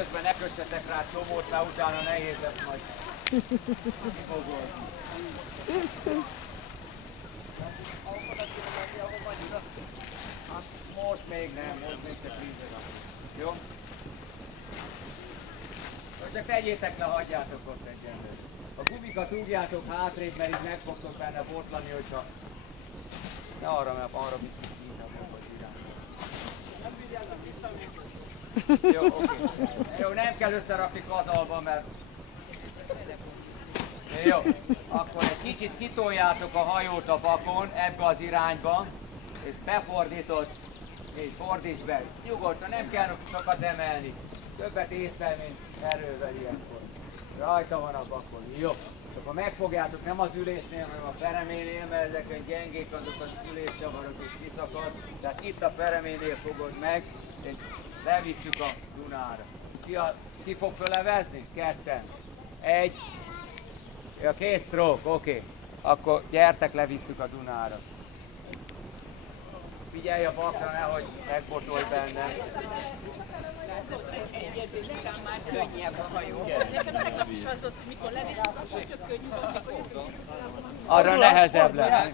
közben ne kössetek rá csomót, mert utána nehéz lesz majd kifogolni. Most még nem, most még se vízre. Jó? Csak tegyétek le, hagyjátok ott egyenlőt. A gumikat rúgjátok hátrébb, mert így meg fogtok benne botlani, hogyha... Ne arra, mert arra viszont minden magas irányba. Nem vigyáznak vissza még. Jó, oké. Jó, nem kell összerakni kazalba, mert... Jó, akkor egy kicsit kitoljátok a hajót a bakon, ebbe az irányba, és befordítod, így fordíts be. Nyugodtan, nem kell sokat emelni. Többet észel, mint erővel ilyenkor. Rajta van a bakon. Jó. És akkor megfogjátok, nem az ülésnél, hanem a pereménél, mert ezeken gyengék azok az üléscsavarok és kiszakad. Tehát itt a pereménél fogod meg, és levisszük a Dunára. Ki fog fölevezni? Ketten. Egy. Ja, 2 stroke, oké. Akkor gyertek, levisszük a Dunára. Figyelj a bakra, nehogy megbotolj benne. Egy edzés után már könnyebb a hajó. Nekem tegnap is az volt, hogy mikor levittük, akkor tök könnyű volt, mikor jöttünk. Arra nehezebb lesz.